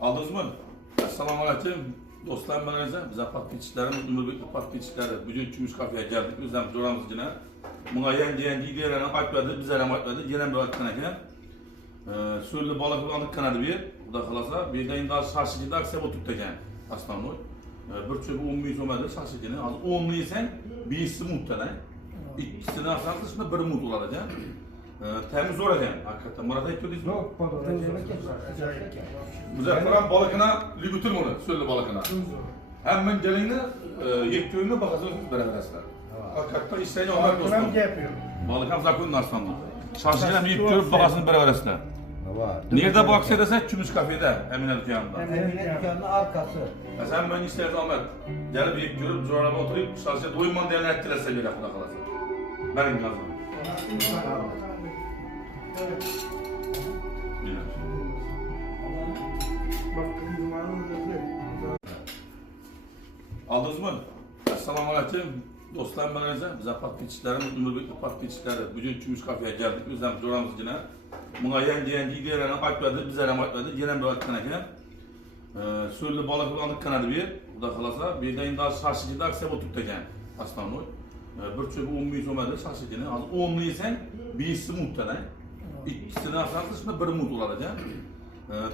Aldınız mı? Assalamu alaikum. Dostlar bana bize paketçilerimiz, ümürlük paketçileri bugün Gümüş Kafeye geldik. Bizden duramız yine. Buna yendi diğerlerine aytmadı, bize aytmadı. Yine bir aytkan ekan. Sürülü balık bulandık kanadı bir. Bu da kalasa. Bir de daha şaşıcı da akse oturup tekan. Aslan o. Bir çöpü 10 bin somadı şaşıcı. Az 10 bin sen birisi muhtemelen. İkisini asarsa şimdi bir mut olacak. Temiz zor ekan. Hakikaten. Murat aytıyoruz mu? Yok, pardon. Müzaffer balıkına lübütür onu, söyle balıkına. Hemen gelini yektiğinde bakarsınız beraber aslar. Hakikaten isteyen onlar dostum. Balık hem zakonun aslanlar. Şaşıracağım yektiğinde bakarsınız beraber aslar. Nerede bu akse desek Gümüş Kafede, Emine dükkanında. Emine dükkanının arkası. Mesela ben isteyen Ahmet, gelip yektiğinde zor araba oturayım, şaşıracağım doyman diyenler ettilerse bir lafına kalasın. Benim lazım. Aldınız mı? Assalamu alaikum. Dostlar bana bize paketçilerimiz, ümürlük paketçileri bugün Gümüş Kafeye geldik. Bizden duramız yine. Buna yendi diğerlerine aytmadı, bize aytmadı. Yine bir aytkan ekan. Sürülü balık bulandık kanadı bir. Bu da kalasa. Bir de daha şaşıcı da akse oturup tekan. Aslan o. Bir çöpü 10 bin somadı şaşıcı. Az 10 bin sen birisi muhtemelen. İkisini asarsa şimdi bir mut olacak.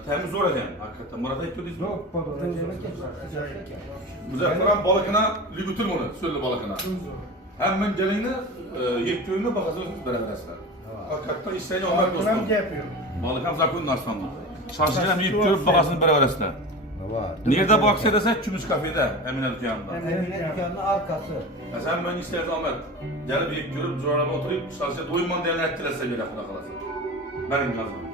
Temiz zor ekan. Hakikaten. Murat aytıyoruz mu? Yok, pardon. Müzaffer balıkına lübütür onu, söyle balıkına. Hemen gelini yektiğinde bakarsınız beraber aslar. Hakikaten isteyen onlar dostum. Balık hem zakonun aslanlar. Şaşıracağım yektiğinde bakarsınız beraber aslar. Nerede bu akse desek Gümüş Kafede, Emine dükkanında. Emine dükkanının arkası. Mesela ben isteyen Ahmet, gelip yektiğinde zor araba oturayım, şaşıracağım doyman diyenler ettilerse bir lafına kalasın. Benim lazım.